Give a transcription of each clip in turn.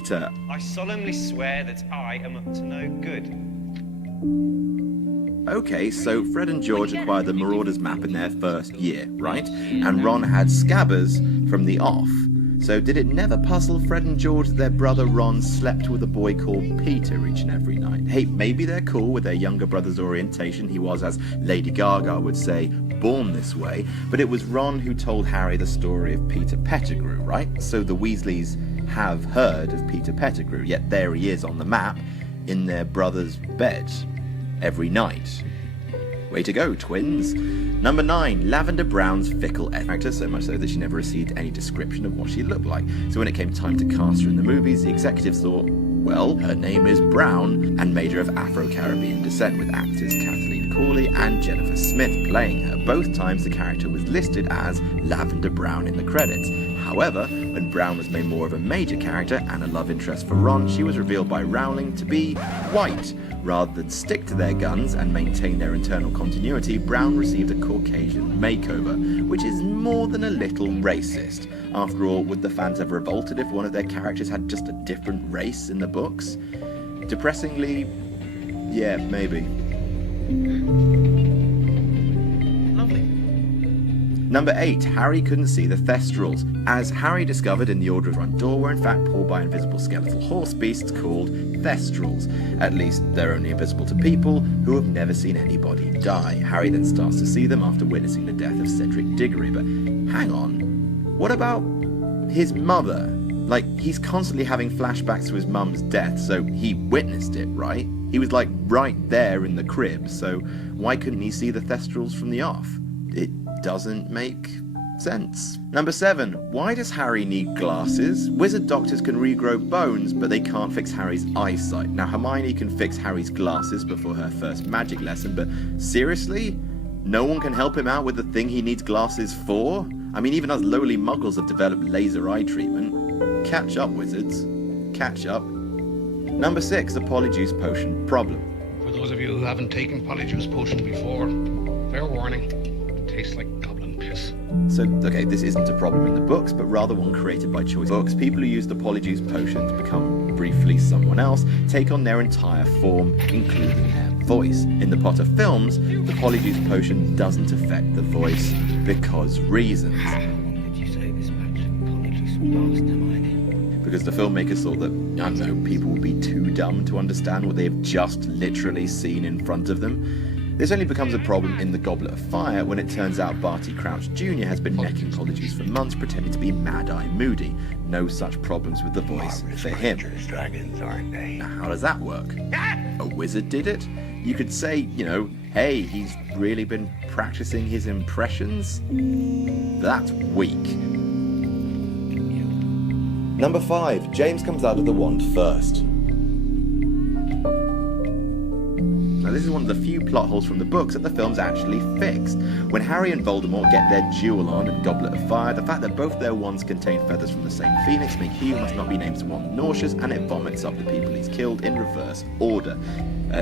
Peter. I solemnly swear that I am up to no good. Okay, so Fred and George acquired the Marauders map in their first year, right? And Ron had Scabbers from the off. So did it never puzzle Fred and George that their brother Ron slept with a boy called Peter each and every night? Hey, maybe they're cool with their younger brother's orientation. He was, as Lady Gaga would say, born this way. But it was Ron who told Harry the story of Peter Pettigrew, right? So the Weasleys have heard of Peter Pettigrew, yet there he is on the map in their brother's bed every night. Way to go, twins. Number 9, Lavender Brown's fickle character, so much so that she never received any description of what she looked like. So when it came time to cast her in the movies, the executives thought, well, her name is Brown, and made her of Afro-Caribbean descent, with actors Kathleen Corley and Jennifer Smith playing her. Both times the character was listed as Lavender Brown in the credits. However, when Brown was made more of a major character and a love interest for Ron, she was revealed by Rowling to be white. Rather than stick to their guns and maintain their internal continuity, Brown received a Caucasian makeover, which is more than a little racist. After all, would the fans have revolted if one of their characters had just a different race in the books? Depressingly, yeah, maybe. Lovely. Number 8, Harry couldn't see the Thestrals. As Harry discovered in the Order of Front Door, were in fact pulled by invisible skeletal horse beasts called Thestrals. At least they're only invisible to people who have never seen anybody die. Harry then starts to see them after witnessing the death of Cedric Diggory. But hang on, what about his mother? Like, he's constantly having flashbacks to his mum's death, so he witnessed it, right? He was like right there in the crib, so why couldn't he see the Thestrals from the off? It doesn't make sense. Number 7, why does Harry need glasses? Wizard doctors can regrow bones, but they can't fix Harry's eyesight. Now, Hermione can fix Harry's glasses before her first magic lesson, but seriously? No one can help him out with the thing he needs glasses for? I mean, even us lowly muggles have developed laser eye treatment. Catch up, wizards. Catch up. Number 6, the Polyjuice Potion problem. For those of you who haven't taken Polyjuice Potion before, fair warning, it tastes like goblin piss. So, okay, this isn't a problem in the books, but rather one created by choice. Books, people who use the Polyjuice Potion to become briefly someone else take on their entire form, including their voice. In the Potter films, the Polyjuice Potion doesn't affect the voice because reasons. Did you say this batch of Polyjuice was last, Hermione? Because the filmmakers thought that, I don't know, people would be too dumb to understand what they have just literally seen in front of them. This only becomes a problem in The Goblet of Fire when it turns out Barty Crouch Jr. has been necking Polyjuice for months, pretending to be Mad-Eye Moody. No such problems with the voice for him. Dragons, aren't they? Now, how does that work? A wizard did it? You could say, you know, hey, he's really been practicing his impressions? That's weak. Number 5, James comes out of the wand first. Now, this is one of the few plot holes from the books that the films actually fixed. When Harry and Voldemort get their duel on in Goblet of Fire, the fact that both their wands contain feathers from the same phoenix make he who must not be named wand nauseous, and it vomits up the people he's killed in reverse order.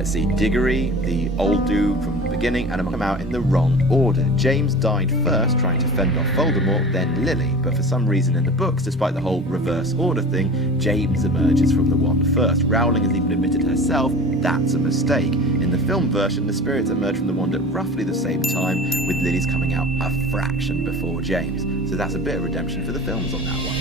See, Diggory, the old dude from the beginning, and come out in the wrong order. James died first, trying to fend off Voldemort, then Lily. But for some reason in the books, despite the whole reverse order thing, James emerges from the wand first. Rowling has even admitted herself that's a mistake. In the film version, the spirits emerge from the wand at roughly the same time, with Lily's coming out a fraction before James. So that's a bit of redemption for the films on that one.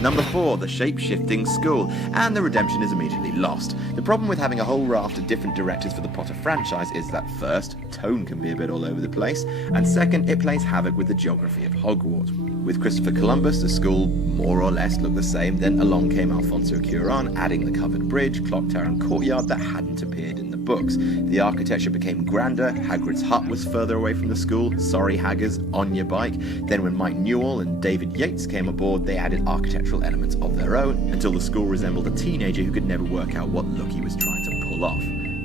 Number 4, the shape-shifting school, and the redemption is immediately lost. The problem with having a whole raft of different directors for the Potter franchise is that first, tone can be a bit all over the place, and second, it plays havoc with the geography of Hogwarts. With Christopher Columbus, the school more or less looked the same, then along came Alfonso Cuarón, adding the covered bridge, clock tower and courtyard that hadn't appeared in the books. The architecture became grander, Hagrid's hut was further away from the school, sorry Haggers, on your bike. Then when Mike Newell and David Yates came aboard, they added architectural elements of their own, until the school resembled a teenager who could never work out what look he was trying to pull off.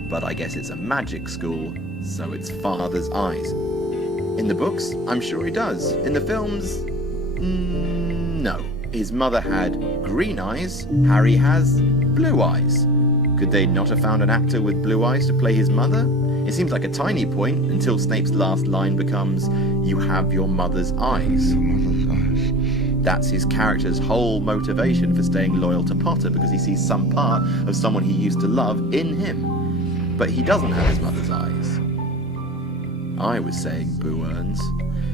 But I guess it's a magic school, so it's father's eyes. In the books, I'm sure he does. In the films, no. His mother had green eyes, Harry has blue eyes. Could they not have found an actor with blue eyes to play his mother? It seems like a tiny point until Snape's last line becomes, "You have your mother's eyes." Your mother's eyes. That's his character's whole motivation for staying loyal to Potter, because he sees some part of someone he used to love in him. But he doesn't have his mother's eyes. I was saying boo earns.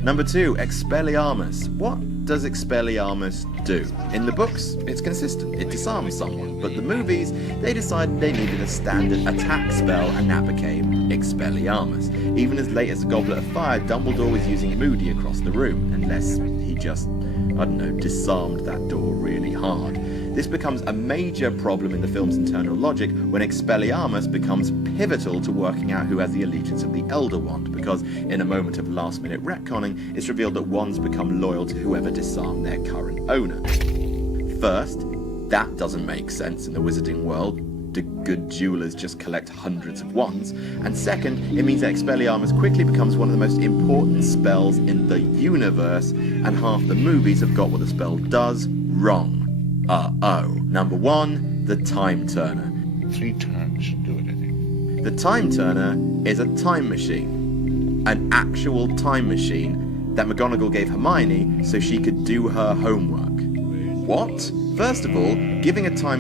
Number 2, Expelliarmus. What does Expelliarmus do? In the books, it's consistent. It disarms someone. But the movies, they decided they needed a standard attack spell, and that became Expelliarmus. Even as late as the Goblet of Fire, Dumbledore was using Moody across the room, unless he just, I don't know, disarmed that door really hard. This becomes a major problem in the film's internal logic when Expelliarmus becomes pivotal to working out who has the allegiance of the Elder Wand, because in a moment of last-minute retconning, it's revealed that wands become loyal to whoever disarmed their current owner. First, that doesn't make sense in the wizarding world. Do good jewelers just collect hundreds of wands? And second, it means that Expelliarmus quickly becomes one of the most important spells in the universe, and half the movies have got what the spell does wrong. Number 1, the Time Turner. 3 turns should do it, I think. The Time Turner is a time machine. An actual time machine that McGonagall gave Hermione so she could do her homework. What? First of all, giving a time